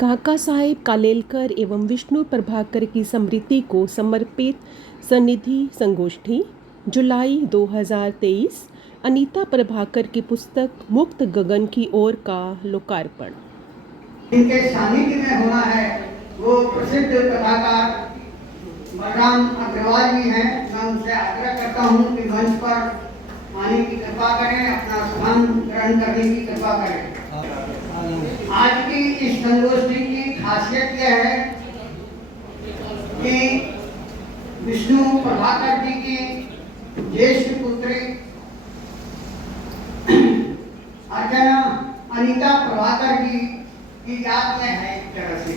काका साहेब कालेलकर एवं विष्णु प्रभाकर की स्मृति को समर्पित सनिधि संगोष्ठी जुलाई 2023 अनीता प्रभाकर की पुस्तक मुक्त गगन की ओर का लोकार्पण। इनके सानिध्य में होना है वो प्रसिद्ध कथाकार बलराम अग्रवाल जी हैं। मैं उनसे आग्रह करता हूं कि मंच पर आने की कृपा करें, अपना स्थान ग्रहण करने की कृपा करें। आज की इस संगोष्ठी की खासियत यह है कि विष्णु प्रभाकर जी की ज्येष्ठ पुत्री अर्चना अनीता प्रभाकर जी की याद में है एक तरह से।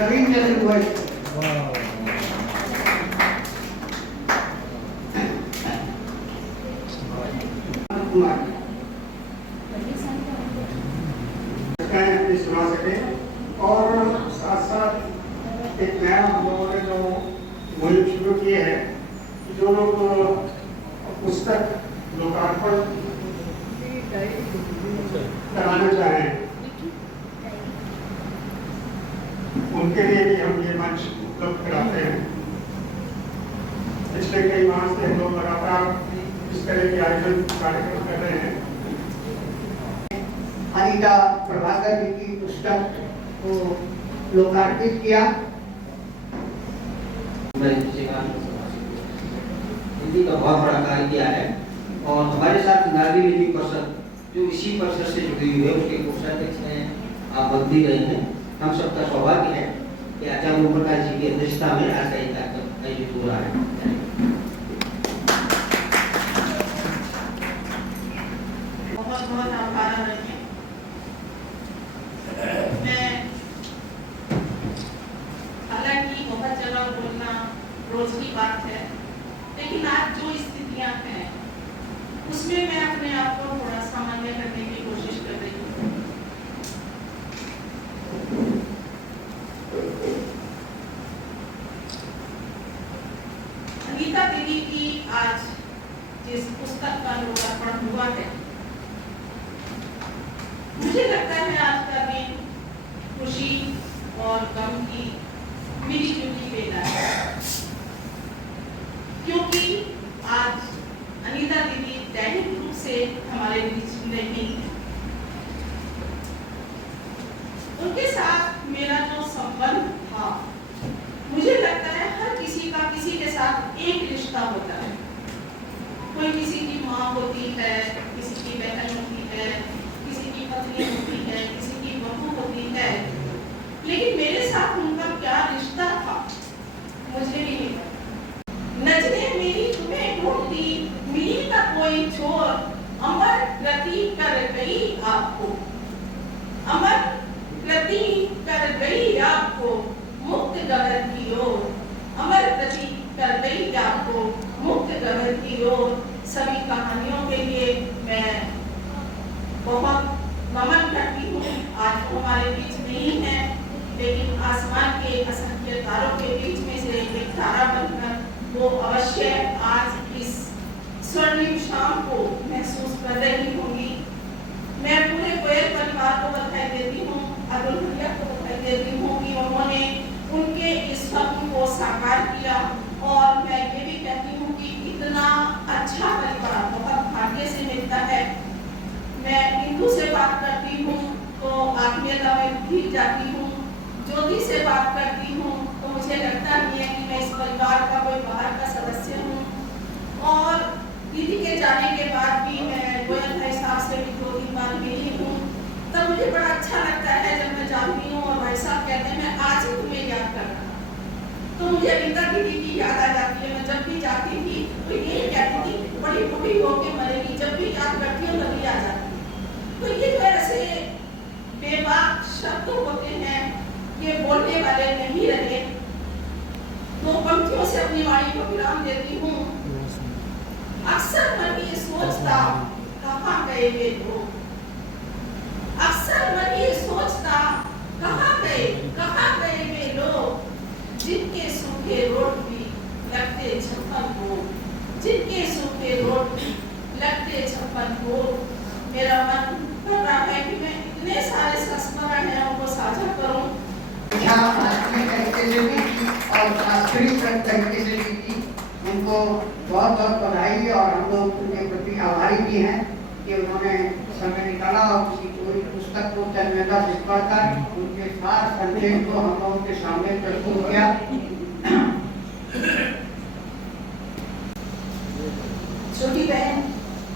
नवीन चतुर्वेदी अपनी सुना सके और साथ साथ एक नया हम लोगों ने जो मुहिम शुरू की है, जो लोग पुस्तक लोकार्पण कराना चाहें उनके लिए भी हम ये मंच उपलब्ध कराते हैं। पिछले कई माह से हम लोग लगातार इस तरह के आयोजन कार्यक्रम कर रहे हैं। अनीता प्रभाकर जी की पुस्तक को लोकार्पित किया। हिंदी का बहुत बड़ा कार्य किया है और हमारे साथ नारी लिपि परिषद जो इसी परिषद से जुड़ी हुई है उसके कोषाध्यक्ष हैं, आप बंदी रहे हैं। हम सबका सौभाग्य है कि आचार्य ओम प्रकाश जी की अध्यक्षता में आज का एक कार्यक्रम आयोजित हो रहा है। बहुत बहुत आभार है। मैं हालांकि बहुत जगह बोलना रोज की बात है, लेकिन आज जो स्थितियां हैं उसमें मैं अपने आप को थोड़ा सामान्य करने की कोशिश कर रही हूँ। अनीता दीदी की आज जिस पुस्तक का लोकार्पण हुआ है, मुझे लगता है आज का दिन खुशी और गम की मिली-जुली बेला है, क्योंकि आज अनीता दीदी दैनिक रूप से हमारे बीच नहीं है। उनके साथ मेरा जो संबंध था, मुझे लगता है हर किसी का किसी के साथ एक रिश्ता होता है। कोई किसी की माँ होती है, किसी की बहन होती है, किसी की पत्नी होती है, किसी की बहू होती है, लेकिन मेरे साथ उनका क्या रिश्ता था मुझे भी नहीं पता। नजरें मेरी तुम्हें ढूंढती, मिली का कोई छोर, अमर गति कर गई आपको, अमर गति कर गई आपको मुक्त गगन की ओर, अमर गति कर गई आपको मुक्त गगन की ओर। सभी कहानियों के लिए मैं बहुत नमन करती हूँ। आज वो हमारे बीच नहीं है, लेकिन आसमान के असंख्य तारों के बीच में से एक तारा बनकर वो अवश्य आज इस स्वर्णिम शाम को महसूस कर रही होंगी। मैं पूरे कोयल परिवार को बधाई देती हूँ, अरुण भैया को बधाई देती हूँ कि उन्होंने उनके इस स्वप्न को साकार किया। और मैं ये भी कहती हूँ कि इतना अच्छा परिवार बहुत भाग्य से मिलता है। मैं इंदु से बात करती हूँ तो आत्मीयता में भीग जाती हूँ, ज्योति से बात करती हूँ तो मुझे लगता नहीं है कि मैं इस परिवार का कोई बाहर का सदस्य हूँ। और दीदी के जाने के बाद भी मैं गोयल भाई साहब से भी 2-3 बार मिली हूँ, तब मुझे बड़ा अच्छा लगता है जब मैं जाती हूँ और भाई साहब कहते हैं मैं आज ही तुम्हें याद कर रहा था, तो मुझे अनीता दीदी की याद आ जाती है। मैं जब भी जाती थी तो ये कहती थी बड़ी बूढ़ी होके मरेगी, जब भी याद करती हूँ तभी आ जाती है। तो ये जो ऐसे बेबाक शब्द होते हैं, ये बोलने वाले नहीं रहे, तो पंक्तियों से अपनी वाणी को विराम देती हूँ। अक्सर मन ये सोचता कहाँ गए वे लोग, अक्सर मन मेरा मन कर रहा है कि मैं इतने सारे संस्मरण हैं उनको साझा करूं। शास्त्रीय तरीके से भी की और शास्त्रीय तरीके से भी की। उनको बहुत बहुत बधाई और हम लोग उनके प्रति आभारी भी हैं कि उन्होंने समय निकाला और किसी कोई पुस्तक को तन्मयता से पढ़कर उनके सार संदेश को हम लोगों के सामने प्रस्तुत किया। छोटी बहन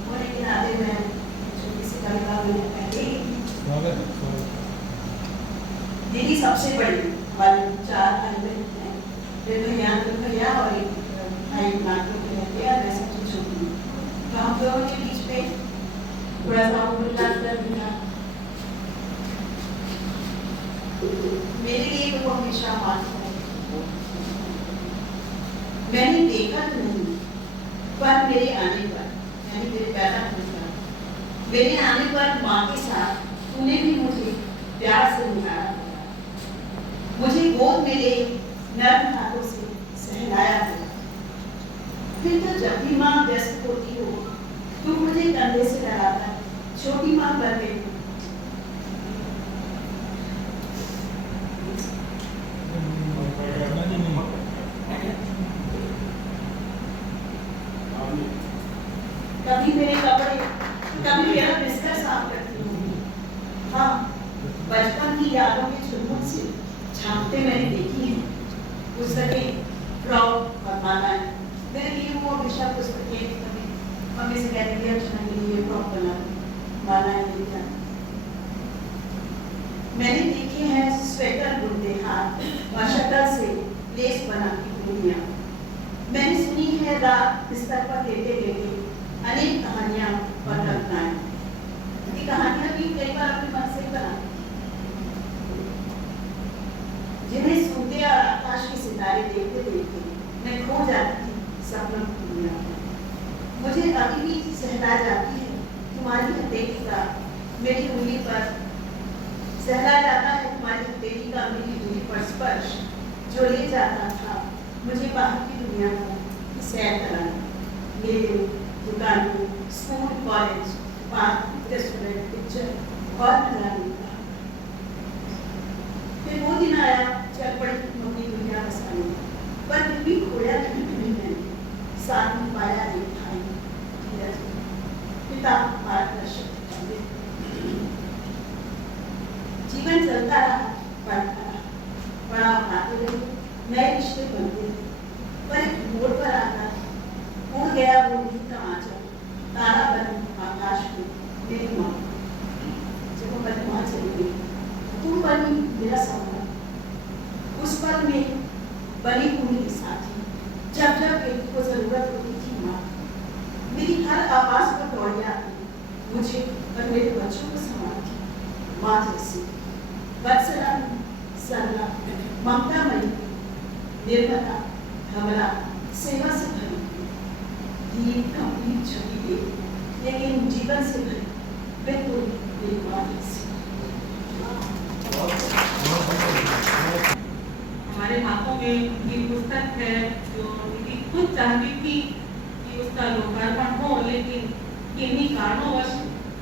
होने के नाते मैं छोटी सी कविता मैंने पहले दीदी सबसे बड़ी वाली 4 भाई बहन हैं, फिर भैया और एक भाई नाटक में रहते हैं, मैं सबसे छोटी हूँ। तो हम दोनों के बीच में थोड़ा सा उल्लास कर दिया। मेरे लिए वो हमेशा मानता है। मैंने देखा तो नहीं, पर मेरे आने पर, यानी मेरे पैदा होने पर, मेरे आने पर माँ के साथ उन्हें भी मुझे प्यार से निकाला, मुझे गोद में ले नर्म हाथों से सहलाया गया। फिर तो जब भी माँ व्यस्त होती हो तो मुझे कंधे से लगाकर छोटी माँ कर गई। कभी मेरे कपड़े, कभी मेरा बिस्तर साफ करती हूँ। हाँ, बचपन की यादों के चुनमुन से झांकते मैंने देखी है। पुस्तकें, फ्रॉक और मालाएं, मेरे लिए वो हमेशा पुस्तकें, मम्मी से कहती थी अच्छा के लिए फ्रॉक बना, मालाएं लेकर। मैंने देखे हैं स्वेटर बुनते हाथ और शक्ल से लेस बनाती दुनिया। मैंने सुनी है रात बिस्तर पर लेटे लेटे अनेक कहानियां और कविताएं। ये कहानियां भी कई बार अपने मन से बनाती जिन्हें सुनते और आकाश के सितारे देखते देखते मैं खो जाती थी सपनों की दुनिया में। मुझे अभी भी सहला जाती है तुम्हारी हथेली का मेरी उंगली पर, सहला जाता है तुम्हारी हथेली का मेरी दूरी पर स्पर्श, जो ले जाता था मुझे बाहर की दुनिया को सैर कराने। मेरे दुकानों, school, college, park, restaurant, picture और न जाने का। फिर वो दिन आया चल पड़ी मम्मी दुनिया बसाने, पर फिर भी खोया नहीं मैंने। साथ में पाया एक भाई, धीरज, पिता, मार्गदर्शक। जीवन चलता रहा, बढ़ता रहा, बड़ा बनाते रहे, नए रिश्ते बनते रहे। पर एक मोड़ पर आकर उड़ गया वो नींद का आंचल, तारा बन आकाश में मेरी माँ। जब वो बनी वहाँ चली गई, तुम बनी मेरा सपना। उस पल में बनी हुई साथी, जब जब बेटी को जरूरत होती थी माँ, मेरी हर आवाज पर दौड़ आती, मुझे और मेरे बच्चों को संभालती माँ जैसी। वत्सला, सरला, ममतामयी, निर्मला, धमला, सेवा से भरी, धीर गंभीर छवि दे, लेकिन जीवन से भरी, बिल्कुल मेरी माँ जैसी। हमारे हाथों में उनकी पुस्तक है जो दीदी खुद चाहती थी कि उसका लोकार्पण हो, लेकिन किन्हीं कारणोंवश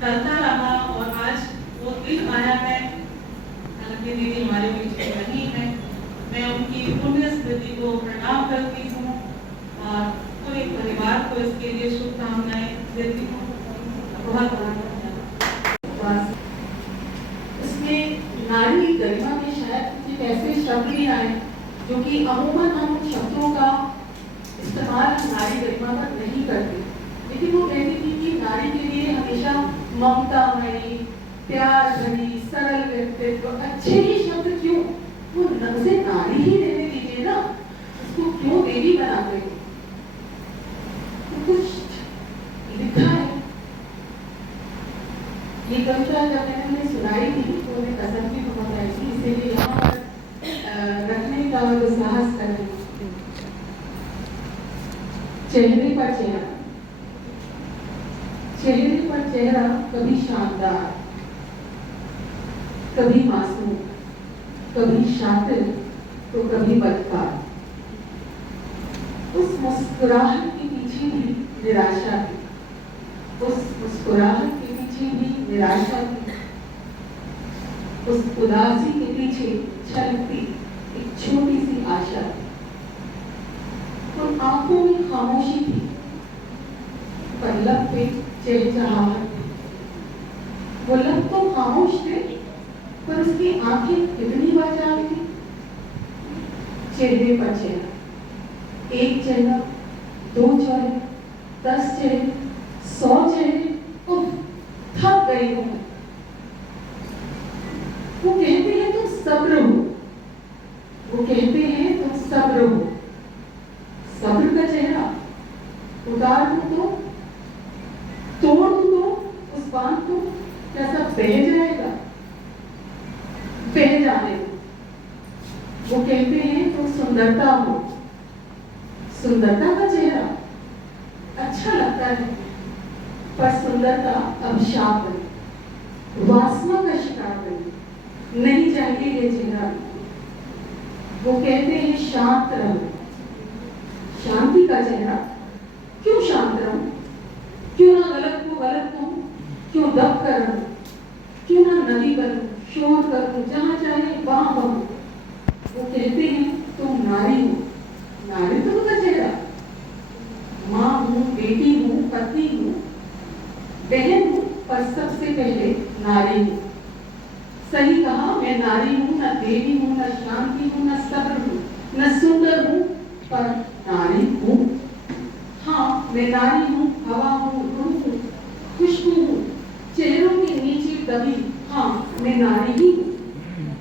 टलता रहा और आज वो दिन आया है। हालांकि दीदी हमारे बीच में नहीं है, मैं उनकी पुण्य स्मृति को प्रणाम करती हूँ और पूरे परिवार को इसके लिए शुभकामनाएं देती हूँ। बहुत बहुत इसमें नारी गरिमा में शायद कुछ ऐसे शब्द भी आए जो कि अमूमन हम उन शब्दों का इस्तेमाल नारी गरिमा पर नहीं करते, लेकिन वो कहती थी कि नारी के लिए हमेशा ममतामयी, प्यार भरी, सरल व्यक्तित्व, अच्छे ही शब्द क्यों, वो रंग से नारी ही रहने दीजिए ना, उसको क्यों देवी बनाते हो। तो कुछ लिखा है। ये कविता जब मैंने सुनाई थी तो उन्हें पसंद भी बहुत आई थी, इसीलिए यहाँ पर रखने का साहस कर रही। चेहरे पर चेहरा, चेहरे पर चेहरा कभी शानदार, कभी मासूम, कभी शातिर तो कभी बदकार। उस मुस्कुराहट के पीछे भी निराशा थी, उस मुस्कुराहट के पीछे पीछे भी निराशा थी, उस उदासी के पीछे छलकती एक छोटी सी आशा थी। उन आंखों में खामोशी थी, पर लब पे चहचहाहट थी। वो लब तो खामोश थे, पर उसकी आंखें कितनी बाचाल थी। चेहरे पर चेहरा, एक चेहरा, 2 चेहरे, 10 चेहरे, 100 चेहरे, थक गई हूं। वो कहते हैं तुम सब्र हो, वो कहते हैं तुम सब्र हो। सब्र का चेहरा उतार दूं तो, तोड़ दूं तो उस बांध को, क्या सब बह जाएगा? बह जाने दो। वो कहते हैं तुम सुंदरता हो। सुंदरता का चेहरा अच्छा लगता है, पर सुंदरता अभिशाप बनी, वासना का शिकार बनी। नहीं चाहिए ये चेहरा। वो कहते हैं शांत रहो। शांति का चेहरा, क्यों शांत रहूं? क्यों ना गलत को गलत कहूं? क्यों दब कर रहूं? क्यों ना नदी करूं, शोर करूं, जहां चाहे वहां बहूं? वो कहते हैं तुम नारी हो। नारी तो का चेहरा, माँ हूं, बेटी हूं, पत्नी हूं, बहन हूं, पर सबसे पहले नारी हूं। सही कहा, मैं नारी हूं, न देवी हूं, न शांति हूं, न सब्र हूं, न सुंदर हूं, पर नारी हूं। हाँ, मैं नारी हूं, हवा हूं, रूह हूं, खुशबू हूं, चेहरों के नीचे दबी। हाँ, मैं नारी ही हूं।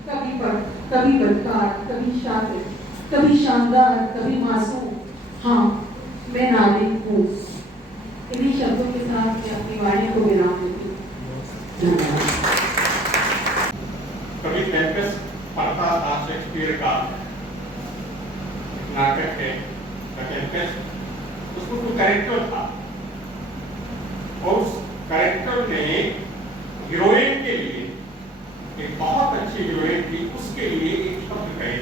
कभी बदकार, कभी शातिर, कभी शानदार, कभी मासूम। हाँ, मैं नारी हूँ। इन्हीं शब्दों के साथ मैं अपनी वाणी को विराम देती हूँ। धन्यवाद। कभी टेम्पेस्ट पढ़ता था शेक्सपियर का नाटक है टेम्पेस्ट। उसमें कोई कैरेक्टर था और उस कैरेक्टर ने हीरोइन के लिए, एक बहुत अच्छी हीरोइन थी, उसके लिए एक शब्द कहे।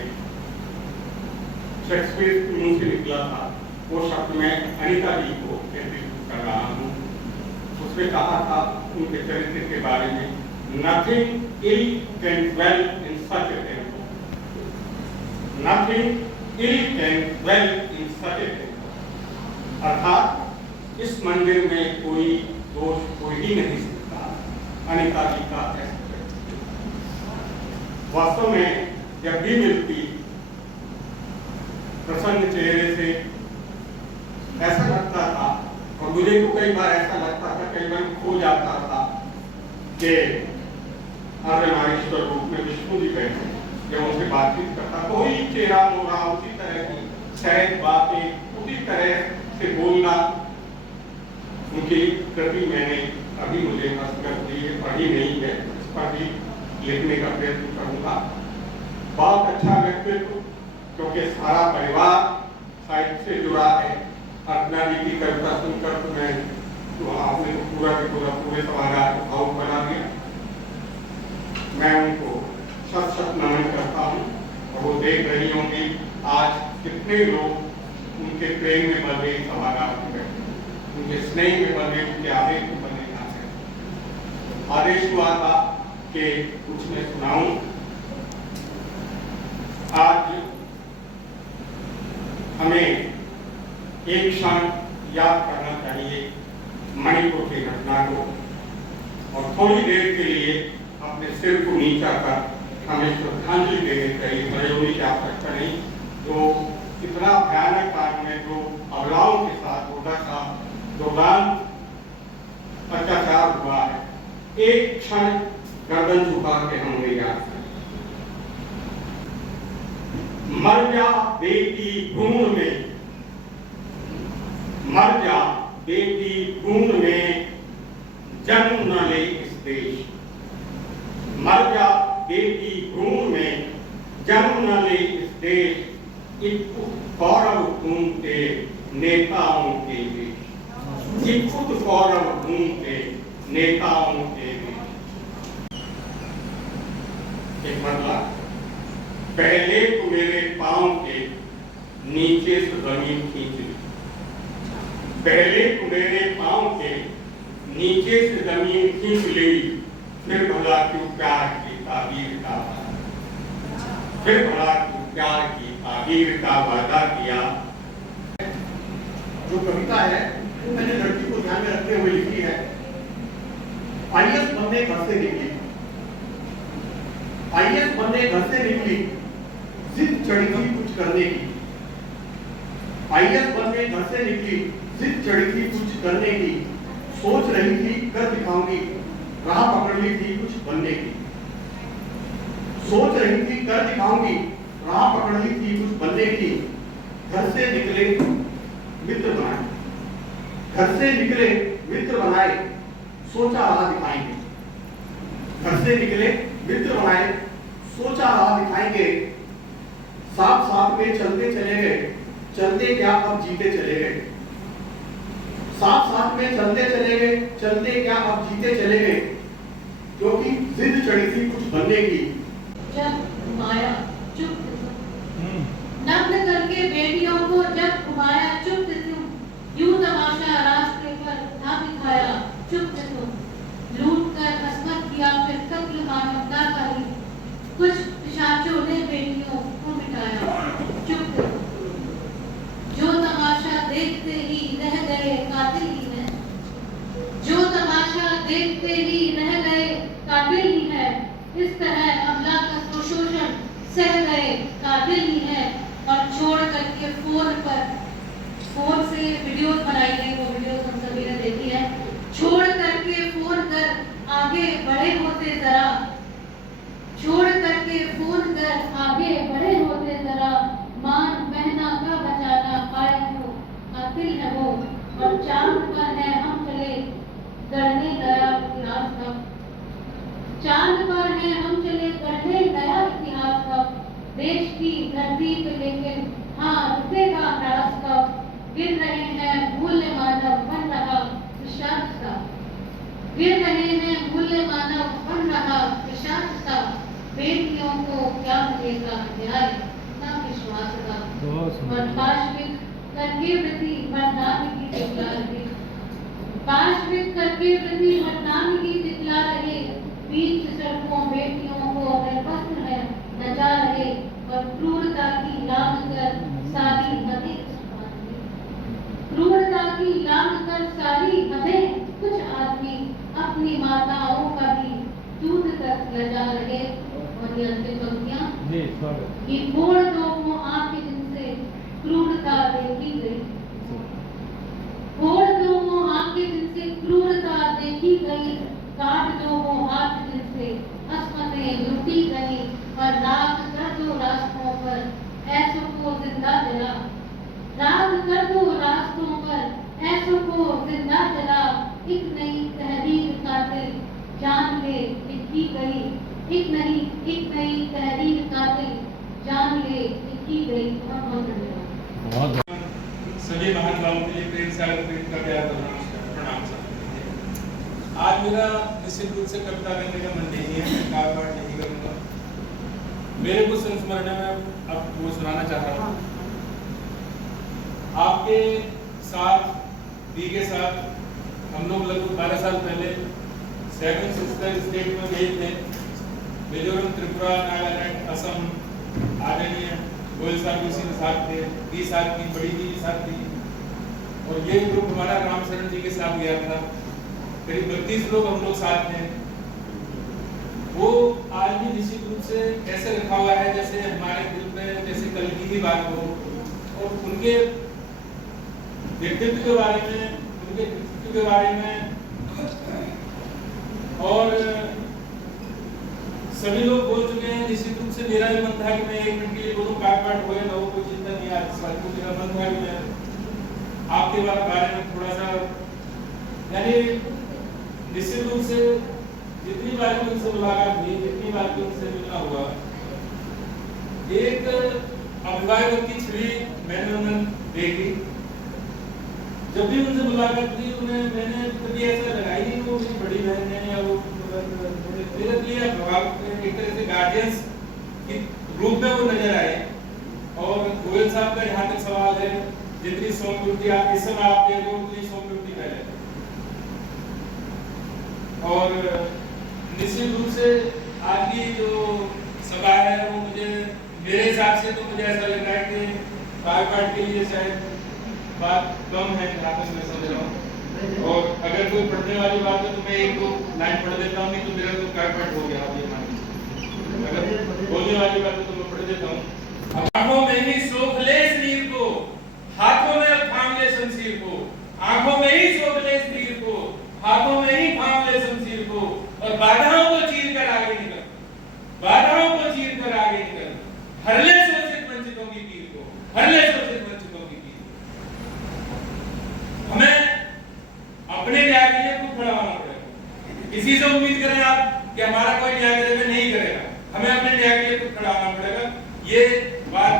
शेक्सपियर के मुंह से निकला था वो शब्द मैं अनीता जी को एट्रीब्यूट कर रहा हूँ। उसने कहा था उनके चरित्र के बारे में, nothing ill can dwell in such a temple. Nothing ill can dwell in such a temple. अर्थात इस मंदिर में कोई दोष हो ही नहीं सकता। अनीता जी का वास्तव में जब भी मिलती प्रसन्न चेहरे से ऐसा लगता था, और मुझे तो कई बार ऐसा लगता था, कई बार खो जाता था कि अर्धनारीश्वर रूप में विष्णु जी बैठे, जब उनसे बातचीत करता तो वही चेहरा मोड़ा, उसी तरह की सहज बातें, उसी तरह से बोलना। उनकी कृति मैंने अभी मुझे हस्तगत दी है, पढ़ी नहीं है, इस पर भी लिखने का प्रयत्न करूंगा। बहुत अच्छा व्यक्तित्व, क्योंकि सारा परिवार साहित्य से जुड़ा है। अर्चना जी की कविता सुनकर तो मैं आपने तो पूरे सभागार को भावुक बना दिया। मैं उनको शत शत नमन करता हूँ, और वो देख रही होंगी आज कितने लोग उनके प्रेम में बंधे सभागार में बैठे, उनके स्नेह में बंधे, उनके आदेश में बंधे जाते। आदेश हुआ था कि कुछ मैं सुनाऊं। आज हमें एक क्षण याद करना चाहिए मणिपुर की घटना को, और थोड़ी देर के लिए अपने सिर को नीचा कर हमें श्रद्धांजलि देनी चाहिए। मयूरी की आवश्यकता नहीं, जो इतना भयानक काल में जो अबलाओं के साथ दौरान अत्याचार हुआ है, एक क्षण गर्दन झुका के हम याद करें। मर जा बेटी भ्रूण में, मर जा बेटी भ्रूण में, जन्म न ले इस देश। मर जा बेटी भ्रूण में, जन्म न ले इस देश। कौरव ढूंढते नेताओं के बीच, खुद कौरव ढूंढते नेताओं के बीच। एक बदला, पहले तो मेरे पांव के नीचे से जमीन खींच ली, पहले तो मेरे पांव के नीचे से जमीन खींच ली, फिर भला क्यों प्यार की ताबीर का फिर भला क्यों प्यार की ताबीर का वादा किया। जो कविता है वो मैंने लड़की को ध्यान में रखते हुए लिखी है। आईएएस बनने घर से निकली, आईएएस बनने घर से निकली, जिद चढ़ी थी कुछ करने की। आईएएस बनने घर से निकली, जिद चढ़ी थी कुछ करने की। सोच रही थी कर दिखाऊंगी, राह पकड़ ली थी कुछ बनने की। सोच रही थी कर दिखाऊंगी, राह पकड़ ली थी कुछ बनने की। घर से निकले मित्र बनाए, घर से निकले मित्र बनाए, सोचा राह दिखाएंगे। घर से निकले मित्र बनाए, सोचा राह दिखाएंगे। साथ साथ में चलते चले गए, चलते क्या अब जीते चले गए। साथ साथ में चलते चले गए, चलते क्या अब जीते चले गए। क्योंकि जिद चढ़ी थी कुछ बनने की। जब घुमाया चुप नग्न करके बेटियों को, जब घुमाया चुप यूं तमाशा रास्ते पर ना दिखाया चुप लूट कर अस्मत किया फिर कत्ल मानवता का ही। कुछ पिशाचों ने बेटियों को मिटाया चुप। जो तमाशा देखते ही रह गए कातिल ही है, जो तमाशा देखते ही रह गए कातिल ही है। इस तरह अबला का शोषण सह गए कातिल ही है। और छोड़ करके फोन से वीडियो बनाई गई, वो वीडियो हम सभी ने देखी है। छोड़ करके फोन कर आगे बड़े होते जरा, छोड़ करके फोन कर आगे बड़े होते जरा। मान बहना का बचाना पाए हो कातिल है वो। और चांद पर है हम चले गढ़ने नया इतिहास का, चांद पर है हम चले गढ़ने नया इतिहास का। देश की धरती पे लेकिन हाँ रुकेगा नाश का। गिर रहे हैं मूल्य मानव बन रहा विश्वास का, गिर रहे हैं मूल्य मानव बन रहा विश्वास का। बेटियों को क्या मिलेगा न्याय ना विश्वास का। और पाशविक करके वृद्धि मर्दानी की दिखला रहे, पाशविक करके वृद्धि मर्दानी की दिखला रहे। बीच सड़कों बेटियों को निर्वस्त्र है नचा रहे। और क्रूरता की लाग कर सारी हदें, क्रूरता की लाग कर सारी हदें। कुछ आदमी अपनी माताओं का भी दूध तक लजा रहे। और ये अंतिम पंक्तियां कि फोड़ दो वो आंखें जिनसे क्रूरता देखी गई, फोड़ दो वो आंखें जिनसे क्रूरता देखी गई। काट दो वो हाथ जिनसे अस्मतें लूटी गई। और राख कर दो रास्तों पर ऐसों को जिंदा जला, राख कर दो रास्तों पर ऐसों को जिंदा जला। एक नई तहरीर कातिल जान ले लिखी गई, एक नई तहरीर कातिल जान ले लिखी गई। बहुत धन्यवाद। सभी महान बाबू के लिए प्रेम सागर प्रेम का प्यार प्रणाम सर। आज मेरा निश्चित रूप से कविता करने का मन नहीं है, मैं काव्य पाठ नहीं करूंगा। मेरे कुछ संस्मरण में आपको सुनाना चाह रहा हूँ। आपके साथ दी के साथ हम लोग लगभग 12 साल पहले 7 सिस्टर स्टेट में गए थे। मिजोरम, त्रिपुरा, नागालैंड, असम। आदरणीय गोयल साहब भी उसी के साथ थे, 20 साल की बड़ी दी साथ थी। और ये ग्रुप हमारा रामशरण जी के साथ गया था। करीब 32 लोग हम लोग साथ हैं। वो आज भी निश्चित रूप से ऐसे रखा हुआ है जैसे हमारे दिल में जैसे कल की ही बात हो। और उनके व्यक्तित्व के बारे में, उनके व्यक्तित्व के बारे में और सभी लोग बोल चुके हैं। निश्चित रूप से मेरा भी मन था कि मैं 1 मिनट के लिए बोलूं, काट हुए ना हो, कोई चिंता नहीं। आज इस बात को मेरा मन था कि मैं आपके बारे में थोड़ा सा, यानी निश्चित रूप से जितनी बार भी उनसे मुलाकात हुई, जितनी बार भी उनसे मिलना हुआ, एक अभिभावक की छवि मैंने उन्हें देखी। जब भी उनसे मुलाकात हुई मैंने कभी ऐसा लगाई नहीं वो मेरी बड़ी बहन है या वो मेरे लिए प्रभाव एक तरह से गार्डियंस के रूप में वो नजर आए। और गोयल साहब का यहाँ तक सवाल है, जितनी सौम्य आप इस समय आप देख रहे हो उतनी सौम्य पहले और निश्चित रूप से आज की जो सभा है वो मुझे मेरे हिसाब से तो मुझे ऐसा लग रहा है कि कागपाठ के लिए शायद बात कम है जहाँ तक मैं समझ रहा हूँ। और अगर कोई पढ़ने वाली बात है तो मैं एक दो लाइन पढ़ देता हूँ, नहीं तो मेरा तो कागपाठ हो गया। आप ये मान लीजिए अगर बोलने वाली बात है तो मैं पढ़ देता हूँ। आंखों में ही सोख ले शरीर को, हाथों में थाम ले शमशीर को। आंखों में ही सोख ले शरीर को, हाथों में ही थाम ले शमशीर को। और बाधाओं को चीर कर आगे निकल, बाधाओं को चीर कर आगे निकल। हर ले शोषित वंचितों की पीर को, हर ले शोषित वंचितों की पीर को। हमें अपने न्याय के लिए खुद खड़ा होना पड़ेगा। किसी से उम्मीद करें आप कि हमारा कोई न्याय करेगा, नहीं करेगा। हमें अपने न्याय के लिए खुद खड़ा होना पड़ेगा। ये बात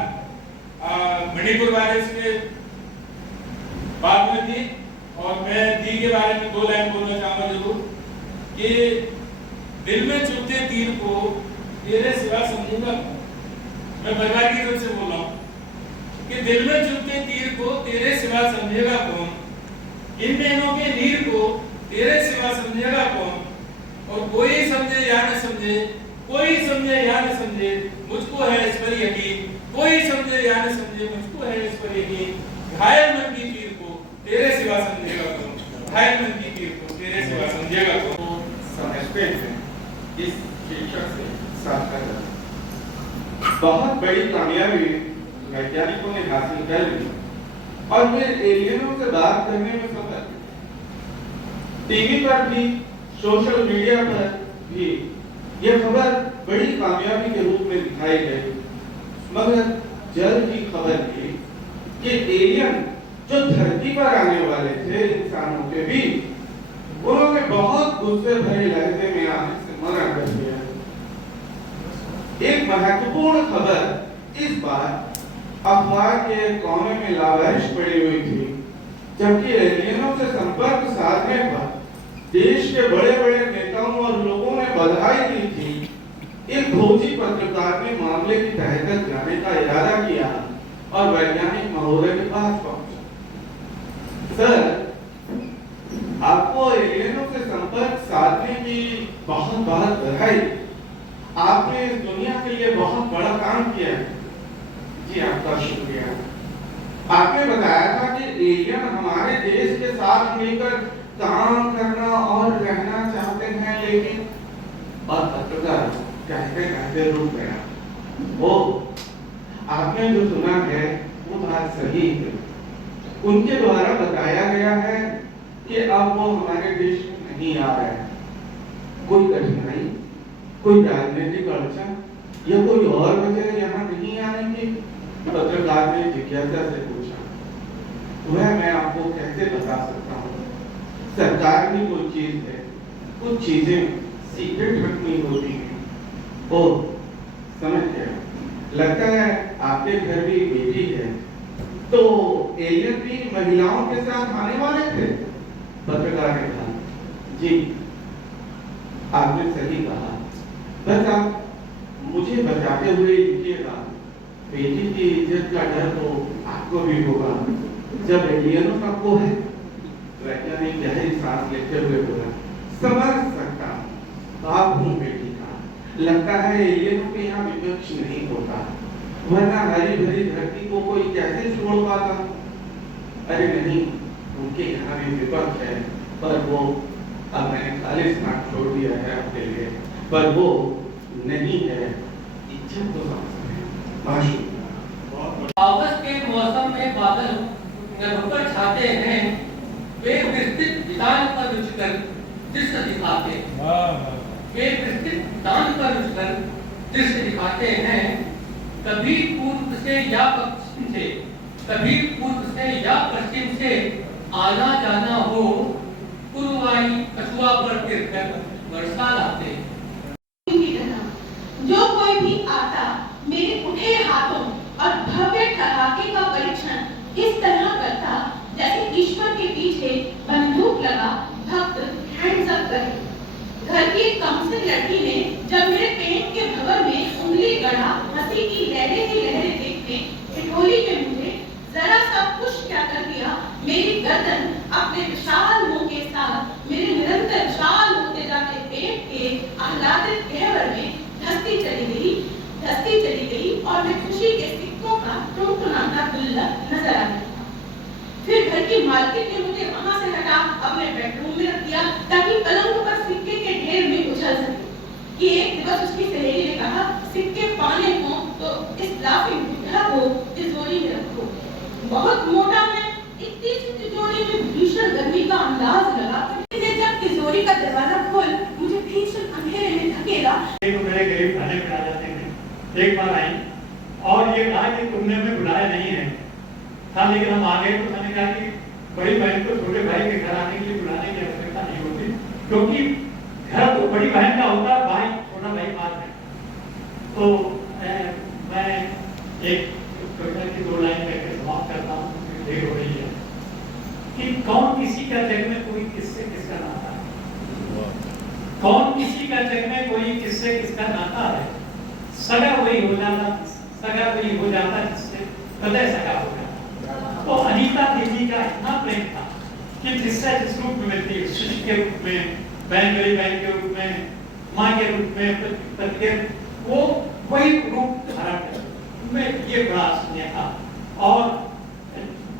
मणिपुर वाले से बात में थी और मैं दी के बारे में दो लाइन बोलना चाहूंगा जरूर कि दिल में चुभते तीर को तेरे सिवा समझूंगा। मैं परिवार की तरफ से बोल रहा हूँ कि दिल में चुभते तीर को तेरे सिवा समझेगा कौन। इन नैनों के नीर को तेरे सिवा समझेगा कौन। और कोई समझे या न समझे, कोई समझे या न समझे, मुझको है इस पर यकीन। कोई समझे या न समझे, मुझको है इस पर यकीन। घायल मन की पीर को तेरे सिवा समझेगा कौन। घायल मन की पीर को तेरे सिवा समझेगा कौन। समझते हैं इस शीर्षक से सार्थक बहुत बड़ी कामयाबी वैज्ञानिकों ने हासिल कर ली और फिर एलियनों से बात करने में सफल। टीवी पर भी, सोशल मीडिया पर भी यह खबर बड़ी कामयाबी के रूप में दिखाई गई। मगर जल्द ही खबर थी कि एलियन जो धरती पर आने वाले थे इंसानों के बीच, उन्होंने बहुत गुस्से भरे लहजे में आने से मना कर दिया। एक महत्वपूर्ण खबर इस बार अखबार के कोने में लावारिश पड़ी हुई थी, जबकि एलियनों से संपर्क साधने पर देश के बड़े बड़े नेताओं और लोगों ने बधाई दी थी। एक खोजी पत्रकार ने मामले की तह तक जाने का इरादा किया और वैज्ञानिक महोदय के पास पहुंचा। सर, आपको एलियनों से संपर्क साधने की बहुत बहुत बधाई। आपने इस दुनिया के लिए बहुत बड़ा काम किया है। जी, आपका शुक्रिया। आपने बताया था कि एलियन हमारे देश के साथ मिलकर काम करना और रहना चाहते हैं, लेकिन और पत्रकार कहते कहते रुक गया। वो आपने जो सुना है वो बात सही है। उनके द्वारा बताया गया है कि अब वो हमारे देश में नहीं आ रहे हैं। कोई कठिनाई, कोई राजनीतिक अड़चन या कोई और वजह यहाँ नहीं आने की? पत्रकार ने जिज्ञासा से पूछा। वह मैं आपको कैसे बता सकता हूँ? सरकार भी कोई चीज है, कुछ चीजें सीक्रेट रखनी होती हैं। ओ, समझ गया। लगता है आपके घर भी बेटी है, तो एलियन भी महिलाओं के साथ आने वाले थे? पत्रकार ने कहा, जी आपने सही कहा। बस आप मुझे बचाते हुए लिखिएगा। बेटी की इज्जत का डर तो आपको भी होगा जब एलियनों का को है। वैज्ञानिक गहरी सांस लेते हुए बोला, समझ सकता हूँ, बाप हूँ बेटी का। लगता है एलियनों के यहाँ विपक्ष नहीं होता, वरना हरी भरी धरती को कोई कैसे छोड़ पाता? अरे नहीं, उनके यहाँ भी विपक्ष है, पर वो अब मैंने खाली स्थान छोड़ दिया है आपके लिए, पर वो नहीं है। इज्जत तो अगस्त के मौसम में बादल जब ऊपर छाते हैं, वे विस्तृत विधान पर रुचकर दृश्य दिखाते हैं। वे विस्तृत विधान पर रुचकर दृश्य दिखाते हैं। कभी पूर्व से या पश्चिम से, कभी पूर्व से या पश्चिम से आना जाना हो, पुरवाई कछुआ पर गिरकर वर्षा लाते। जो कोई भी आता मेरे उठे हाथों और भव्य ठहाके का परीक्षण इस तरह करता जैसे ईश्वर के पीछे बंदूक लगा भक्त हैंड्स अप करे। घर की एक कमसिन लड़की ने जब मेरे पेट के भंवर में उंगली गड़ा हंसी की लहरें ही लहरें देखने ठिठोली में मुझे जरा सा पुश क्या कर दिया। मेरी गर्दन अपने विशाल मुंह के साथ मेरे निरंतर विशाल होते जाकर गुल्लक नजर आने लगा। फिर घर की मालकिन ने मुझे वहां से हटा अपने बेडरूम में रख दिया ताकि पलंग पर सिक्के के ढेर में उछल सके। कि एक दिवस उसकी सहेली ने कहा, सिक्के पाने हो तो इस लाफिंग बुढ़ा को तिजोरी में रखो। बहुत मोटा है, इतनी सी तिजोरी में भीषण गर्मी का अंदाज लगा। जब तिजोरी का दरवाजा खोल मुझे भीषण अंधेरे में धकेला। मेरे गरीब खाने पे आ जाते हैं। एक बार आई और ये कहा कि तुमने हमें बुलाया नहीं है था, लेकिन हम आ गए तो मैंने कहा कि बड़ी बहन को छोटे भाई के घर आने के लिए बुलाने की आवश्यकता नहीं होती, क्योंकि घर तो बड़ी बहन का होता है, भाई छोटा भाई बात है। तो मैं एक कविता की 2 लाइन कहकर समाप्त करता हूँ, देर हो रही है। कि कौन किसी का जग में कोई किससे किसका नाता है, कौन किसी का जग में कोई किससे किसका नाता है। सगा वही हो जाता जिससे हृदय सगा हो जाता। तो अनीता देवी का इतना प्रेम था कि जिससे जिस रूप में मिलती है, शिष्य के रूप में, बहन मेरी बहन के रूप में, माँ के रूप में, पति के, वो वही रूप धारण कर में ये बड़ा स्नेह था। और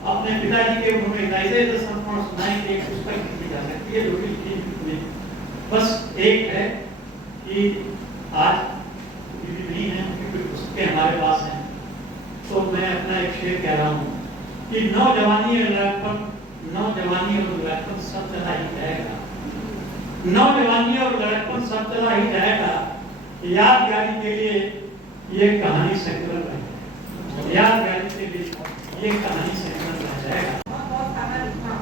अपने पिताजी के रूप में ऐसे संपूर्ण सुनाई के पुस्तक लिखी जा सकती है, जो कि लिखी बस एक है कि आज नहीं है क्योंकि पुस्तकें हमारे पास हैं। तो मैं अपना एक शेर कह रहा हूँ कि नौजवानी और लड़कपन सब चला ही जाएगा, नौजवानी और लड़कपन सब चला ही जाएगा। यादगारी के लिए ये कहानी संकलन है, यादगारी के लिए ये कहानी संकलन रह जाएगा। बहुत सारा लिखा,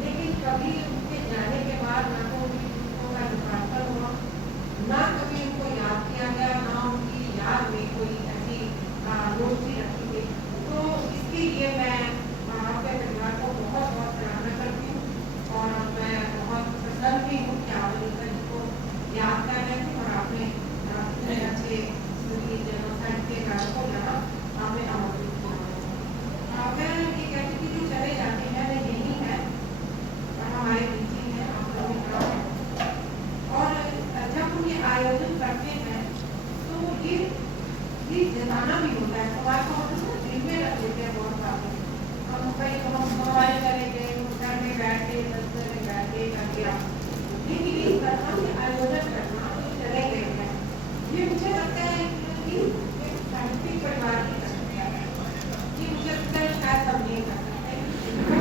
लेकिन कभी उनके जाने के बाद ना तो उनकी पुस्तकों का लोकार्पण हुआ, ना कभी उनको याद किया गया, ना उनकी याद में कोई ऐसी गोष्ठी रखी गई। तो इसके लिए मैं आपके परिवार को बहुत बहुत सराहना करती हूँ और मैं बहुत प्रसन्न भी हूँ कि आप इनको याद कर रहे थे और आपने इतने अच्छे जनोसाइड के कार्य को यहाँ आपने आमंत्रित किया। मैं ये कहती थी जो चले जाते हैं वे यही है और हमारे बीच ही है, आप लोगों का। और जब हम ये आयोजन करते हैं तो ये जताना भी होता है, समाज को हम दिल में रख देते हैं बहुत बातें। हम कहीं हम हमारे चले गए, घर में बैठ के, दफ्तर में बैठ के कर दिया, लेकिन इस तरह से आयोजन करना जो चले गए हैं, ये मुझे लगता है कि एक साहित्यिक परिवार की समस्या है। ये मुझे लगता है शायद सब नहीं कर सकते,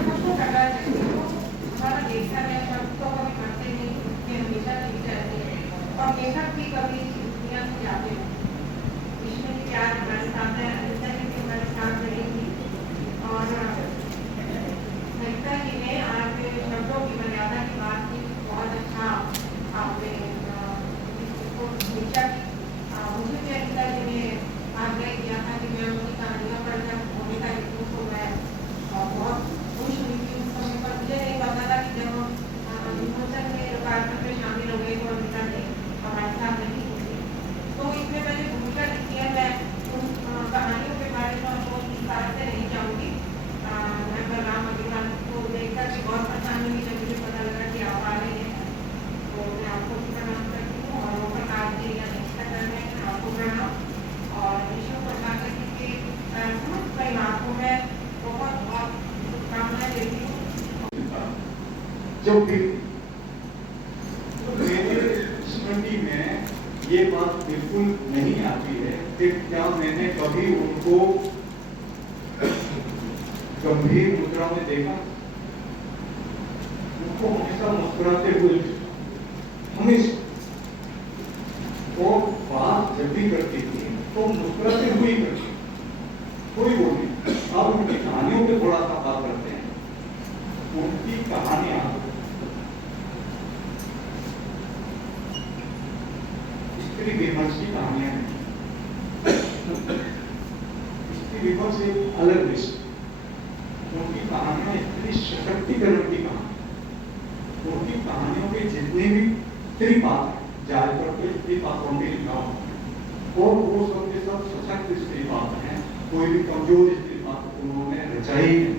सबको करना चाहिए। हमारा लेखन है, सब तो कभी करते नहीं, ये हमेशा नहीं रहते हैं और लेखक भी कभी दुनिया से जाते हैं। विष्णु की प्यार हमारे साथ है, अनिता जी भी हमारे साथ रहेंगी और अनिता जी ने आज शब्दों की मर्यादा की बात की, बहुत अच्छा आपने इसको सोचा। मुझे भी अनिता जी ने आग्रह किया था कि मैं उनकी कहानियों पर जब होने का लिखूँ तो मैं बहुत खुश हुई थी। उस समय पर मुझे नहीं पता था कि जब विमोचन में लोकार्पण में शामिल हो गए तो अनिता जी हमारे साथ नहीं होती। तो इसमें मैंने भूमिका लिखी है। मैं उन कहानियों के बारे में आपको विस्तार से नहीं जाऊँगी। मैं बलराम अग्रवाल को देखकर के बहुत परेशान हुई जब मुझे पता लगा कि आप आ रहे हैं, तो मैं आपको भी प्रणाम करती हूँ और वो प्रकाश जी या निष्ठा करने आपको प्रणाम और विष्णु प्रसाद जी के समस्त परिवार को मैं बहुत बहुत शुभकामनाएं देती हूँ। जो भी मेरे स्मृति में ये बात बिल्कुल नहीं आती है कि क्या मैंने कभी उनको गंभीर मुद्रा में देखा। उनको हमेशा मुस्कुराते हुए, हमेशा वो बात जब भी करती थी तो मुस्कुराते हुए ही करती, कोई वो नहीं। अब उनकी कहानियों पे थोड़ा सा बात करते हैं। उनकी कहानियां स्त्री विमर्श की कहानियां हैं। स्त्री विमर्श एक अलग विषय। उनकी कहानियां स्त्री सशक्तिकरण की कहानी, उनकी कहानियों के जितने भी स्त्री पात्र ज्यादातर के स्त्री पात्रों में लिखा और वो सब के सब सशक्त स्त्री पात्र हैं, कोई भी कमजोर स्त्री पात्र उन्होंने रचाई नहीं।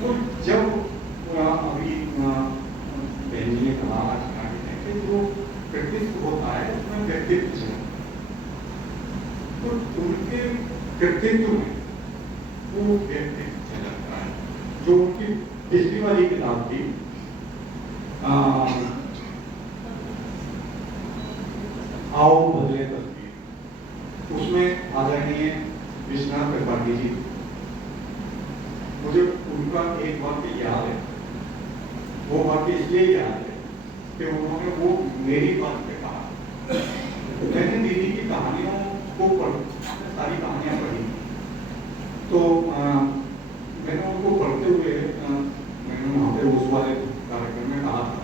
तो जब अभी बहन जी ने कहा आज कि जो व्यक्तित्व होता है उसमें व्यक्तित्व कुछ उनके कृतित्व में वो व्यक्ति झलकता है। जो उनकी पिछली वाली किताब थी आओ बदले तस्वीर, उसमें आदरणीय विश्वनाथ त्रिपाठी जी, मुझे उनका एक वाक्य याद है। वो वाक्य इसलिए याद है कि उन्होंने वो मेरी बात पे कहा। मैंने दीदी की कहानियों को सारी कहानियां पढ़ी, तो मैंने उनको पढ़ते हुए मैंने वहाँ पे उस वाले कार्यक्रम में कहा था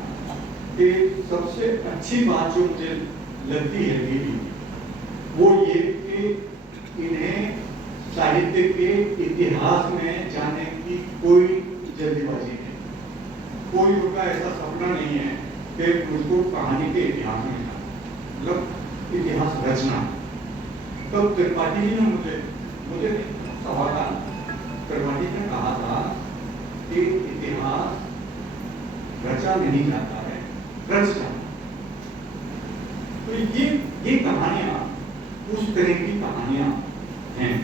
कि सबसे अच्छी बात जो मुझे लगती है दीदी, वो ये कि इन्हें साहित्य के इतिहास में जाने की कोई जल्दीबाजी नहीं, कोई उनका ऐसा सपना नहीं है कि उसको कहानी के इतिहास में जाना, मतलब इतिहास रचना। तब त्रिपाठी जी ने मुझे सवाल त्रिपाठी ने कहा था कि इतिहास रचा नहीं जाता है, रच जाता। तो ये कहानियां उस तरह की कहानियां हैं।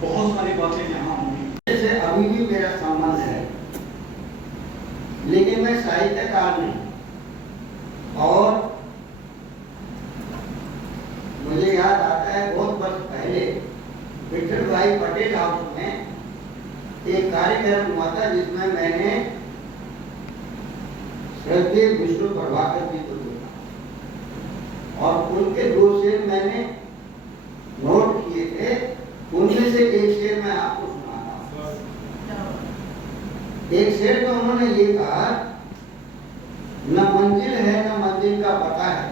बहुत सारी बातें यहाँ होंगी। जैसे अभी भी मेरा संबंध है, लेकिन मैं साहित्यकार नहीं। और मुझे याद आता है बहुत वर्ष पहले विठल भाई पटेल हाउस में एक कार्यक्रम हुआ था जिसमें मैंने श्रद्धेय विष्णु प्रभाकर जी को देखा और उनके 2 शेर मैंने नोट किए थे। उनमें से एक शेर मैं आपको सुनाता हूं। एक शेर तो उन्होंने ये कहा, न मंजिल है न मंजिल का पता है,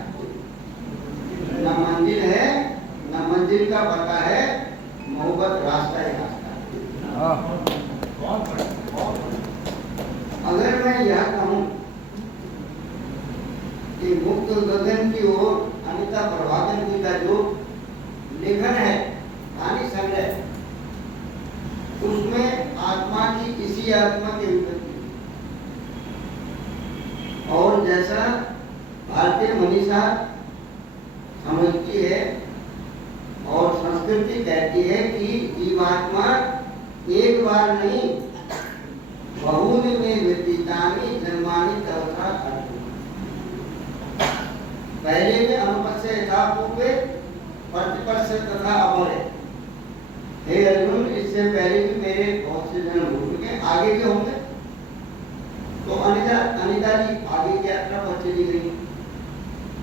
न मंजिल है न मंजिल का पता है, मोहब्बत रास्ता ही रास्ता है। अगर मैं यह कहूं कि मुक्त गगन की ओर अनिता प्रभाकर जी का जो लेखन है, कहानी संग्रह, उसमें आत्मा की किसी आत्मा की विपत्ति, और जैसा भारतीय मनीषा समझती है और संस्कृति कहती है कि जीवात्मा एक बार नहीं बहुनि में व्यतीतानि जन्मानि तथा अर्जुन। पहले में अनुपस्य यथा पूर्वे प्रतिपस्य तथा अमर है। हे अर्जुन, इससे पहले भी मेरे बहुत से जन्म हो चुके हैं, आगे भी होंगे। तो अनिता जी आगे की यात्रा पर चली गई,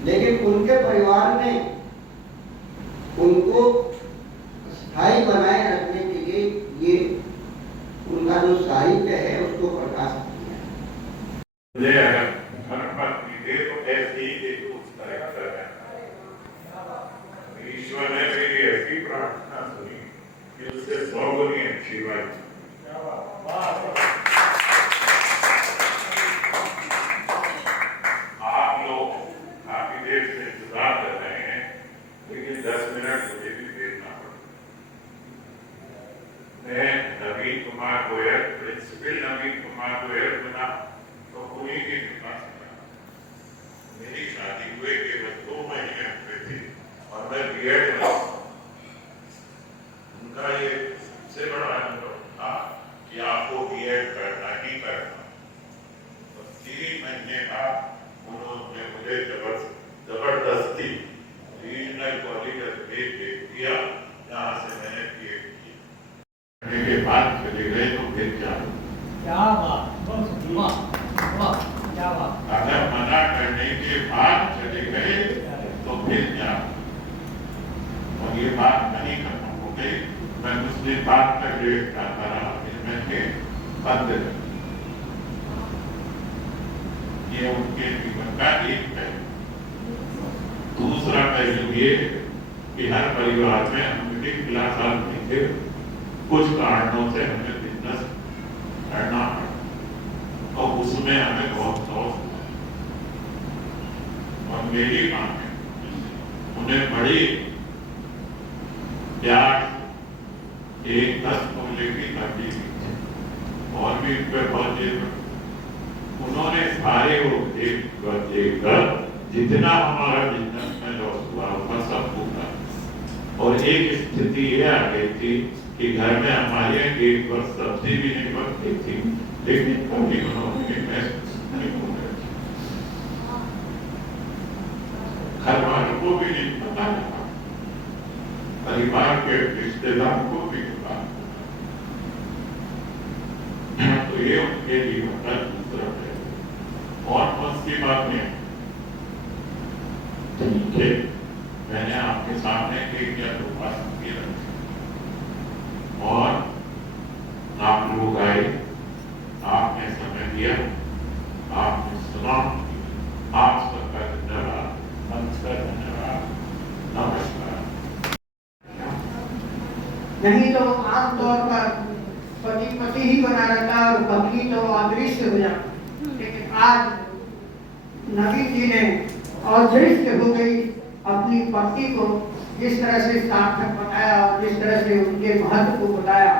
लेकिन उनके परिवार ने उनको स्थायी बनाए रखने के लिए ये उनका जो साहित्य है उसको प्रकाशित किया। ईश्वर ने मेरी ऐसी प्रार्थना सुनी कि उससे 100 गुनी अच्छी बात। आप लोग काफी देर से इंतजार कर रहे हैं, लेकिन 10 मिनट मुझे भी देखना पड़ा। मैं नवीन कुमार गोयल, प्रिंसिपल नवीन कुमार गोयल बना तो उन्हीं की कृपा से मेरी शादी हुए केवल 2 महीने हुए थे और मैं बीएड में उनका ये सबसे बड़ा अनुभव था कि आपको बीएड करना ही करना। तो 3 महीने का उन्होंने मुझे जबरदस्ती रीजनल कॉलेज भेज दिया, जहाँ से मैंने बीएड किया। के बाद चले गए तो फिर क्या अगर मना करने के बाद चले गए तो फिर क्या। और ये बात नहीं खत्म हो गई, मैं मुस्लिम बात का डेट करता रहा, फिर के बंद। ये उनके जीवन का एक पहलू। दूसरा पहलू ये कि हर परिवार में हम मिडिल क्लास आदमी थे, कुछ कारणों से हमें बिजनेस करना पड़ा और उसमें हमें बहुत लॉस हुआ। और मेरी माँ ने उन्हें बड़ी प्यार एक 10 तोले की नकली दी और भी उन पर बहुत जेवर। उन्होंने सारे वो देखकर जितना हमारा बिजनेस में लॉस हुआ उसका सब पूरा और एक स्थिति ये आ गई थी कि घर में हमारे एक वर्ष सब्जी भी नहीं बनती थी, लेकिन कभी उन्होंने नहीं बोले, घर वालों को भी नहीं पता, परिवार के रिश्तेदार को भी पता। तो ये उनके जीवन का दूसरा है। और उसकी बात में ठीक है, मैंने आपके सामने एक या दो बात की रखी और आप लोग आए, आपने समय दिया, आपने सुना, आप सबका धन्यवाद, मंच का धन्यवाद, नमस्कार। नहीं तो आमतौर पर पति पति ही बना रहता है और पत्नी तो अदृश्य हो जाती, लेकिन आज नवीन जी ने अदृश्य हो गई अपनी पत्नी को जिस तरह से सार्थक बताया और जिस तरह से उनके महत्व को बताया,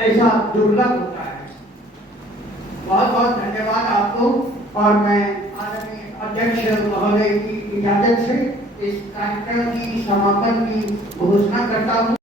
ऐसा दुर्लभ होता है। बहुत बहुत धन्यवाद आपको। और मैं आदरणीय अध्यक्ष महोदय की इजाजत से इस कार्यक्रम की समापन की घोषणा करता हूँ।